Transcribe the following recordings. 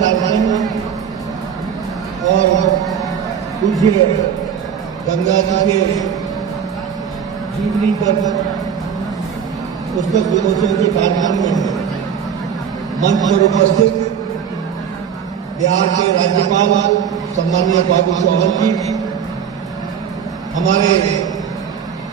राजन और पूज्य गंगा जी के जीवनी पर पुस्तक विमोचन के कार्यक्रम में मंच पर उपस्थित बिहार के राज्यपाल सम्माननीय बाबू चौहान जी, हमारे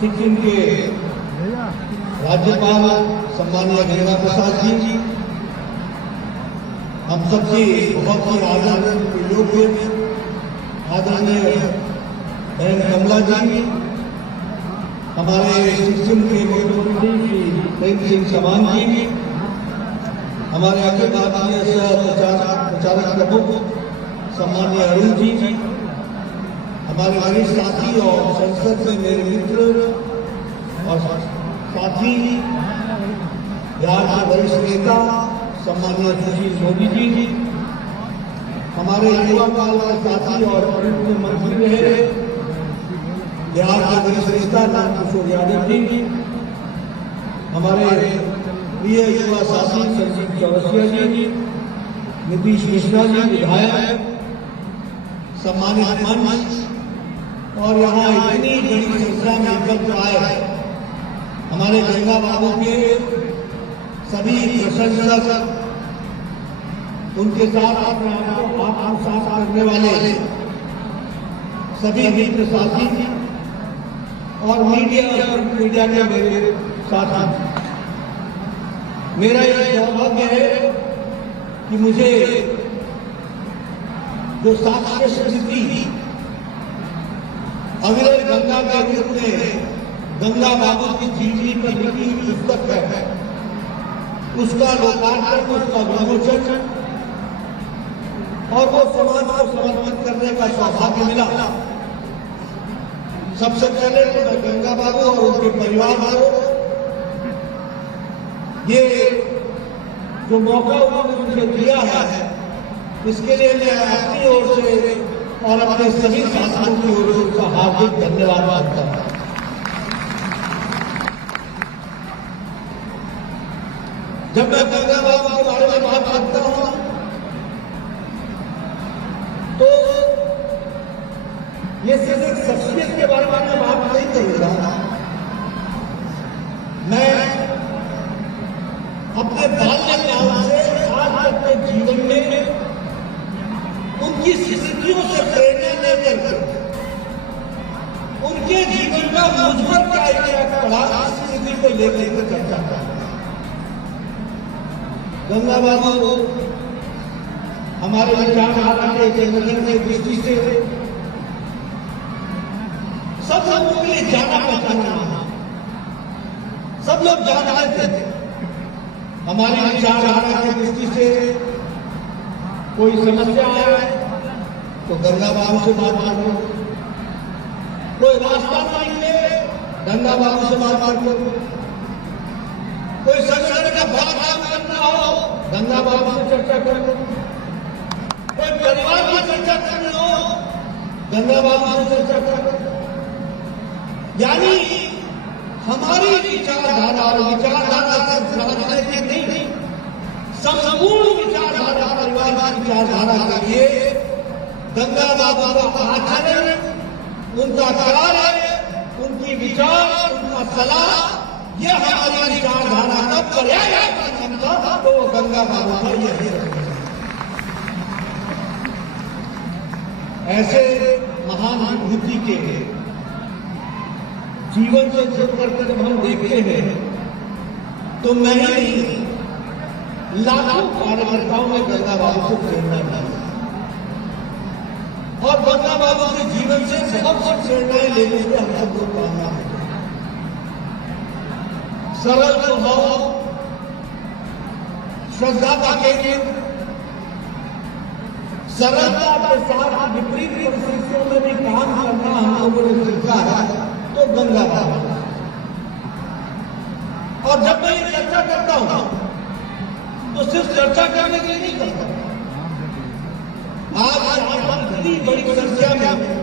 सिक्किम के राज्यपाल सम्माननीय गंगा प्रसाद जी, हम सबसे बहुत ही आदरणीय योग्य आदरणीय बहन कमला जी, हमारे सिक्किम के मुख्यमंत्री प्रेम सिंह चौहान जी, हमारे अखिल भारतीय प्रचारक प्रमुख सम्माननीय अरुण जी, हमारे वरिष्ठ साथी और संसद में मेरे मित्र और साथी बिहार के वरिष्ठ नेता सम्माननीय सुशील मोदी जी, हमारे युवा काल के साथी और पूर्व मंत्री रहे बिहार के वरिष्ठ नेता नंदकिशोर यादव जी, हमारे प्रिय युवा साथी संजीव चौरसिया जी, नीतीश मिश्रा जी विधायक, सम्मानित मंच और यहाँ इतनी बड़ी संख्या में एकत्र आए हमारे गंगा बाबू के सभी प्रशंसक, उनके साथ साथ करने वाले सभी मित्र साथी और मीडिया के मेरे साथी, मेरा यह सौभाग्य है कि मुझे जो साक्ष्य स्मृति अविरल गंगा के रूप में गंगा बाबू की जीवनी पर लिखी पुस्तक है, उसका लोकार्पण, उसका विमोचन और वो समाज को समर्पित करने का सौभाग्य मिला। सबसे पहले तो मैं गंगा बाबू और उनके परिवार को ये जो मौका उन्होंने मुझे दिया है, इसके लिए मैं अपनी ओर से और अपने सभी साथियों की ओर से उनका हार्दिक धन्यवाद करता हूं। जब मैं गंगा बाबू के बारे में बात करता हूं तो ये सिर्फ एक शख्सियत के बारे में मैं बात नहीं करूंगा, मैं अपने बाल्यकाल से आज तक के जीवन में उनकी स्थितियों से प्रेरणा लेकर उनके जीवन का मुझ पर क्या इम्पैक्ट पड़ा, इस स्थिति को लेकर चर्चा करूंगा। गंगा बाबू हमारे विचारधारा के जनगण की दृष्टि से सब लोगों के लिए जाना पहचाना, सब लोग जानते थे। हमारी विचारधारा की दृष्टि से कोई समस्या आए तो गंगा बाबू से बात करो, कोई रास्ता नहीं मिले गंगा बाबू से बात करो, कोई संगठन का बड़ा काम करना हो गंगा बाबू से चर्चा करो, कोई परिवार की चर्चा करनी हो गंगा बाबू से चर्चा करो। यानी हमारी विचारधारा सिर्फ राजनीतिक नहीं, संपूर्ण विचारधारा परिवार की विचारधारा के लिए गंगा बाबू का आचरण, उनका कार्य, उनकी विचार, उनका सलाह, यह हमारी विचारधारा का पर्याय था, तो वो गंगा बाबू का यही है। ऐसे महान विभूति के जीवन से जुड़कर जब हम देखते हैं तो मैं ही नहीं, लाखों कार्यकर्ताओं में गंगा बाबू से प्रेरणा ली और गंगा बाबू के जीवन से बहुत सी प्रेरणाएं लेने के हम सब लोग कामना है। सरल स्वभाव, श्रद्धा का केंद्र, सरलता के साथ विपरीत परिस्थितियों में भी काम करना हम लोगों ने सीखा है, तो गंगा बाबू। और जब मैं ये चर्चा करता हूं तो सिर्फ चर्चा करने के लिए नहीं करता। आज इतनी बड़ी संख्या में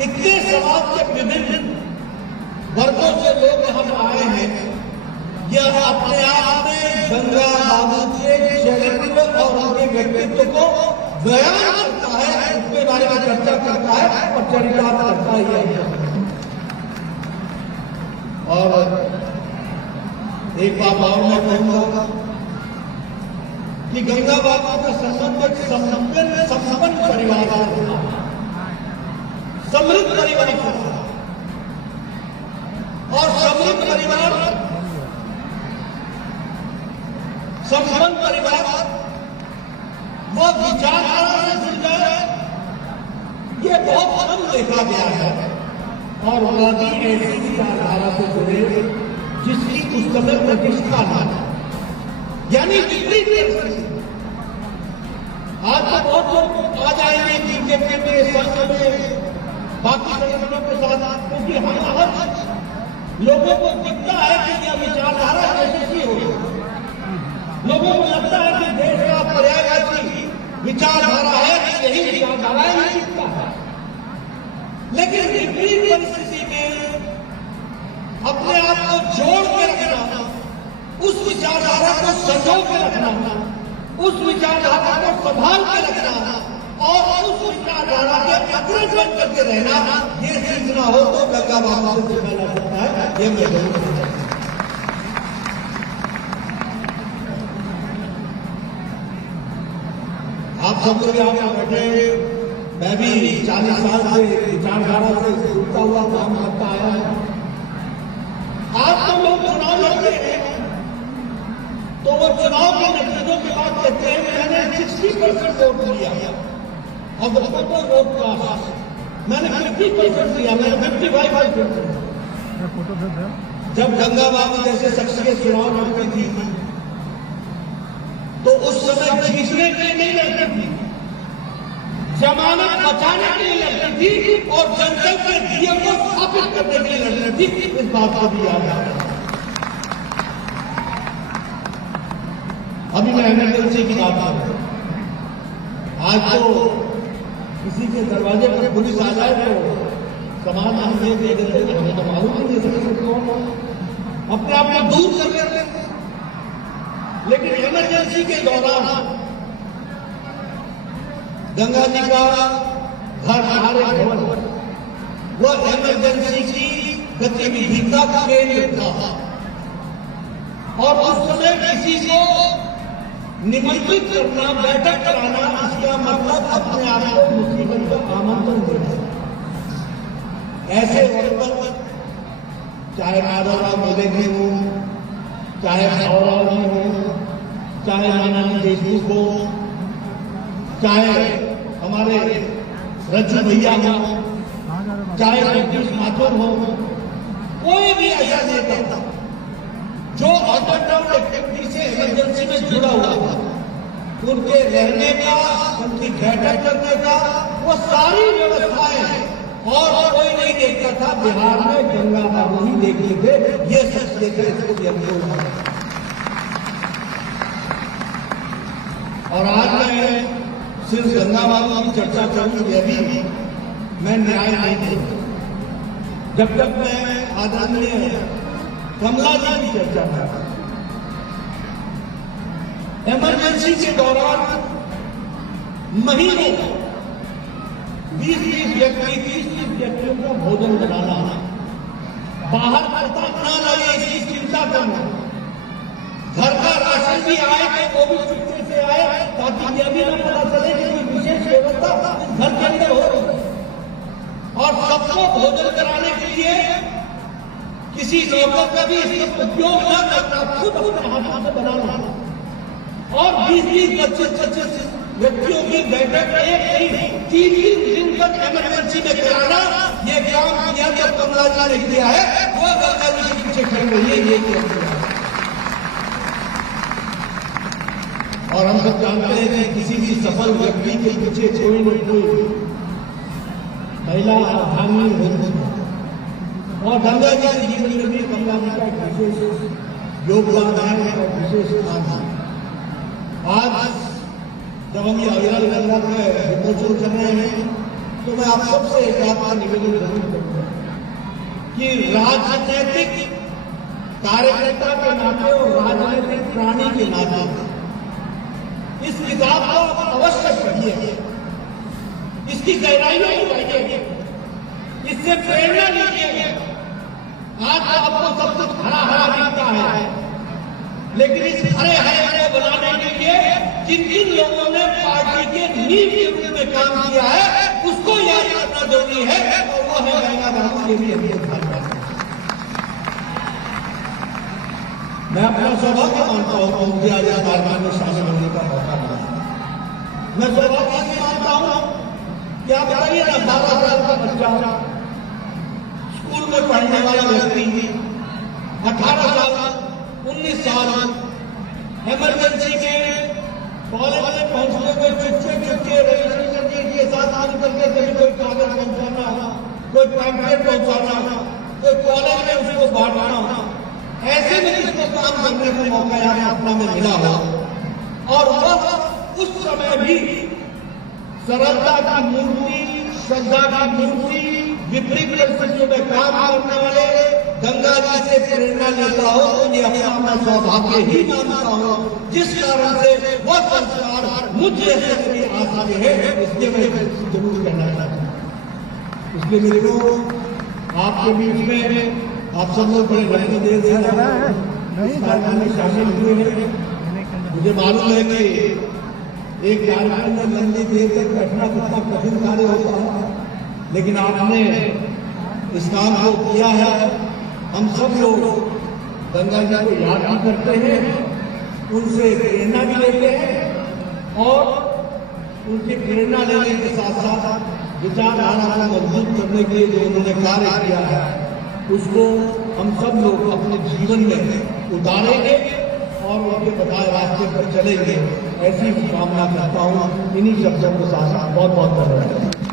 इतने समाज के विभिन्न वर्गों से लोग यहां आए हैं, यह अपने आप में गंगा बाबू के चरित्र और उनके व्यक्तित्व को बयान करता है, उसके बारे में चर्चा करता है और चरितार्थ करता है। और एक बात और मैं कहूंगा कि गंगा बाबू का संबंध संपन्न परिवार का, समृद्ध परिवार का, और समृद्ध परिवार, संपन्न परिवार वह विचारधारा से जुड़ जाए, ये बहुत कम देखा गया है। और वह भी ऐसी विचारधारा से जुड़े जिसकी उस समय प्रतिष्ठा न, यानी विपरीत परिस्थिति। आज तो बहुत लोग आ जाएंगे बीजेपी में, संघ में, बाकी संगठनों के साथ, क्योंकि हम हर लोगों को दिखता है कि यह विचारधारा यशस्वी हो। लोगों को लगता है कि देश का पर्यायवाची विचारधारा है, यही विचारधारा है, लेकिन विपरीत परिस्थिति में अपने आप को जोड़ के रखना, उस विचारधारा को संजो के रखना, उस विचारधारा को संभाल के रखना और उस विचारधारा के अग्रज बन करके रहना, ये सीखना हो तो गंगा बाबू से सीखा जा सकता है। ये मैं आप सब लोग यहाँ बैठे, मैं भी 40 साल से विचारधारा से जुड़ता हुआ काम करता आया हूं। आज तो लोग चुनाव लड़ते हैं तो वो चुनाव के नतीजों के बाद कहते हैं मैंने 60% वोट लिया, और वो वोट का मैंने 50% लिया, मैंने 55%। जब गंगा बाबू जैसे शख्सियत चुनाव लड़ती थी तो उस समय जीतने के लिए नहीं लड़ती थी, जमानत बचाने के लिए लड़ती थी और जनता के दिए को स्थापित करने के लिए लड़ती थी। इस बात को भी याद है। अभी मैं इमरजेंसी की बात कर रहा हूं। आज तो किसी के दरवाजे पर पुलिस आ जाए तो समाज हमें दे देते, हमें तो मालूम नहीं दे सकते कौन, अपने आप को दूर कर लेते। लेकिन इमरजेंसी के दौरान गंगा जी का घर हमारे भवन, वह इमरजेंसी की गतिविधि का केंद्र था। और उस समय किसी को निमंत्रित करना, बैठक कराना, इसका मतलब अपने आप को मुसीबत का आमंत्रण देना। ऐसे वक्त पर चाहे माधवराव मोदी हो, चाहे भावराव जी हो, चाहे नानाजी देशमुख हो, चाहे हमारे रज्जू भैया हो, चाहे जगदीश माथुर हो, कोई भी ऐसा नेता था जो अंडरग्राउंड एक्टिविटी से इमरजेंसी में जुड़ा हुआ था, उनके रहने का, उनकी बैठक करने का, वो सारी व्यवस्थाएं और कोई नहीं देखता था। बिहार में गंगा बाबू ही देखते थे। ये सच देखे इसको भी हमको। और आज मैं सिर्फ गंगा बाबू की चर्चा करूं, यह भी मैं न्याय नहीं देता जब तक मैं आदरणीय कमला जी की चर्चा कर। इमरजेंसी के दौरान महीनों 20-30 व्यक्ति 30-30 व्यक्तियों को भोजन बनाना, बाहर पता न लगे इसकी चिंता करना, घर का राशन भी आए तो वो भी चुपके से आए ताकि यह भी न पता चले कि कोई विशेष व्यवस्था घर के अंदर हो। और सबको भोजन कराने के लिए किसी नौकर का भी इसका उपयोग न करना, खुद अपने हाथों से बनाना। और 20-25 व्यक्तियों की बैठक एक नहीं 3 दिन तक इमरजेंसी में कराना, ये काम किया जब कमला जी ने किया है, वो गंगा जी के पीछे खड़े रहिए, ये किया। और हम सब जानते हैं कि किसी भी सफल व्यक्ति के पीछे कोई न कोई महिला अर्धांगिनी होती है। और गंगा जी के जीवन में भी गंगा जी का एक विशेष योगदान है और विशेष स्थान है। आज जब हम ये अविरल गंगा के विमोचन कर रहे हैं तो मैं आप सबसे एक बात का निवेदन जरूर करूंगा कि राजनीतिक कार्यकर्ता के नाते और राजनीतिक प्राणी के नाते इस किताब को आप अवश्य पढ़िए, इसकी गहराइयों को जाइए, इससे प्रेरणा लीजिए। आज आपको सब कुछ हरा हरा दिखता है, लेकिन इस हरे हरे को बनाने के लिए जिन जिन लोगों ने पार्टी के नींव के रूप में काम किया है उसको याद करना जरूरी है, और वो है गंगा बाबू के लिए। मैं अपना सौभाग्य मानता हूं कि मुझे आज इस कार्यक्रम में शामिल होने का मौका मिला। मैं सौभाग्य से मानता हूं कि आप बताइए ना, 12 साल का बच्चा, स्कूल में पढ़ने वाला व्यक्ति, 18 साल, 19 साल, इमरजेंसी में कॉलेज में पहुंचने को चुपके रजिस्ट्रेशन के साथ आने करके कभी कोई कागज पहुंचाना, कोई पैम्पलेट पहुंचाना, कोई कॉलेज में उसको बांटना, ऐसे में इसको काम करने का मौका यहाँ अपना में मिला हो, और वह उस समय भी सरलता की मूर्ति, श्रद्धा की मूर्ति, विपरीत परिस्थितियों में काम करने वाले गंगा जी से प्रेरणा लेता हो, तो ये अपना सौभाग्य ही मानता हूं, जिस कारण से वह संस्कार मुझ जैसे कोई आ सके है, इसलिए मैं जरूर कहना चाहता हूं। इसलिए मेरे को आपके बीच में आप सब लोग बड़े लंबे देर से कार्यक्रम में शामिल हुए हैं। मुझे मालूम है कि एक कार्यक्रम में लंबी देर तक बैठना कितना कठिन कार्य होता है, लेकिन आपने इस काम को किया है। हम सब लोग गंगा जी को याद भी करते हैं, उनसे प्रेरणा भी लेते हैं, और उनकी प्रेरणा लेने के साथ साथ विचारधारा को मजबूत करने के लिए जो उन्होंने कार्य किया है उसको हम सब लोग अपने जीवन में उतारेंगे और उनके बताए रास्ते पर चलेंगे, ऐसी कामना करता हूँ। इन्हीं शब्दों के साथ बहुत बहुत धन्यवाद।